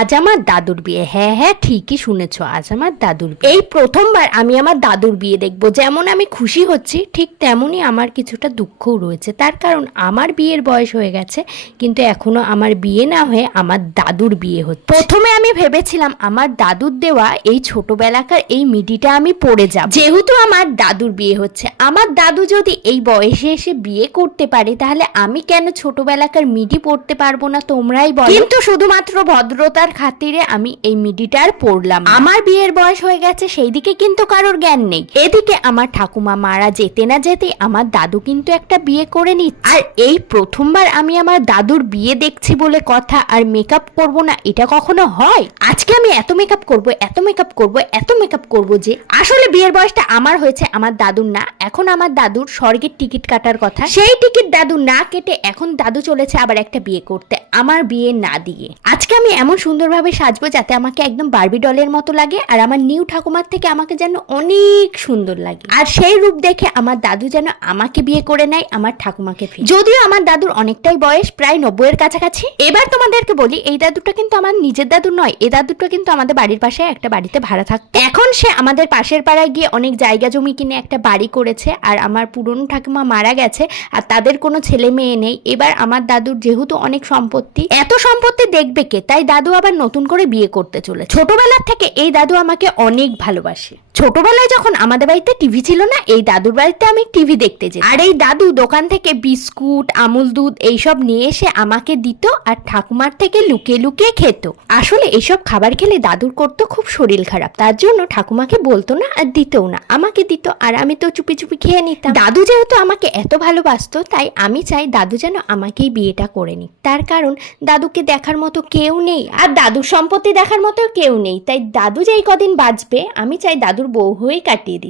আজ আমার দাদুর বিয়ে। হ্যাঁ হ্যাঁ, ঠিকই শুনেছো, আজ আমার দাদুর বিয়ে। এই প্রথমবার আমি আমার দাদুর বিয়ে দেখবো। যেমন আমি খুশি হচ্ছি, ঠিক তেমনই আমার কিছুটা দুঃখও রয়েছে। তার কারণ আমার বিয়ের বয়স হয়ে গেছে, কিন্তু এখনো আমার বিয়ে না হয়ে আমার দাদুর বিয়ে হচ্ছে। প্রথমে আমি ভেবেছিলাম আমার দাদুর দেওয়া এই ছোটবেলাকার এই মিডিটা আমি পরে যাব, যেহেতু আমার দাদুর বিয়ে হচ্ছে। আমার দাদু যদি এই বয়সে এসে বিয়ে করতে পারে, তাহলে আমি কেন ছোটবেলাকার মিডি পরতে পারবো না, তোমরাই বলো। কিন্তু শুধুমাত্র ভদ্রতার খাতিরে আমি এই মিডিটা আর পরলাম। আমার বিয়ের বয়স হয়ে গেছে, সেই দিকে কিন্তু কারোর জ্ঞান নেই। এদিকে আমার ঠাকুমা মারা যেতে না যেতে আমার দাদু কিন্তু একটা বিয়ে করে নিচ্ছে। আর এই প্রথমবার আমি আমার দাদুর বিয়ে দেখছি বলে কথা, আর মেকআপ করব না এটা কখনো হয়? আজকে আমি এত মেকআপ করব, এত মেকআপ করব, এত মেকআপ করব যে আসলে বিয়ের বয়সটা আমার হয়েছে, আমার দাদুর না। এখন আমার দাদুর স্বর্গের টিকিট কাটার কথা, সেই টিকিট দাদু না কেটে এখন দাদু চলেছে আবার একটা বিয়ে করতে, আমার বিয়ে না দিয়ে। আজকে আমি এমন সুন্দরভাবে সাজবো যাতে আমাকে একদম বারবি ডলের মতো লাগে, আর আমার নিউ ঠাকুমার থেকে আমাকে যেন অনেক সুন্দর লাগে। আর সেই রূপ দেখে আমার দাদু যেন আমাকে বিয়ে করে নেয়, আমার ঠাকুমাকে। যদিও আমার দাদুর অনেকটাই বয়স, প্রায় 90-এর কাছাকাছি। এবার তোমাদেরকে বলি, এই দাদুটা কিন্তু আমার নিজের দাদু নয়। এই দাদুটা কিন্তু আমাদের বাড়ির পাশে একটা বাড়িতে ভাড়া থাকতো। এখন সে আমাদের পাশের পাড়ায় গিয়ে অনেক জায়গা জমি কিনে একটা বাড়ি করেছে। আর আমার পুরনো ঠাকুমা মারা গেছে, আর তাদের কোনো ছেলে মেয়ে নেই। এবার আমার দাদুর যেহেতু অনেক সম্পত্তি, এত সম্পত্তি দেখবে কে, তাই দাদু আবার নতুন করে বিয়ে করতে চলে। ছোটবেলার থেকে এই দাদু আমাকে অনেক ভালোবাসে। ছোটবেলায় যখন আমাদের বাড়িতে টিভি ছিল না, এই দাদুর বাড়িতে আমি টিভি দেখতে যেতাম। আর এই দাদু দোকান থেকে বিস্কুট, আমুল দুধ এইসব নিয়ে এসে আমাকে দিত, আর ঠাকুমার থেকে লুকিয়ে লুকিয়ে খেত। আসলে এইসব খাবার খেলে দাদুর করতো খুব শরীর খারাপ, তার জন্য ঠাকুমাকে বলতো না আর দিতও না, আমাকে দিত, আর আমি তো চুপি চুপি খেয়ে নিতাম। দাদু যেহেতু আমাকে এত ভালোবাসতো, তাই আমি চাই দাদু যেন আমাকেই বিয়েটা করে নিক। তার কারণ দাদুকে দেখার মতো কেউ নেই, আর দাদুর সম্পত্তি দেখার মতো কেউ নেই। তাই দাদু যেই কদিন বাঁচবে, আমি চাই দাদুর বউ হয়ে কাটিয়ে দিই।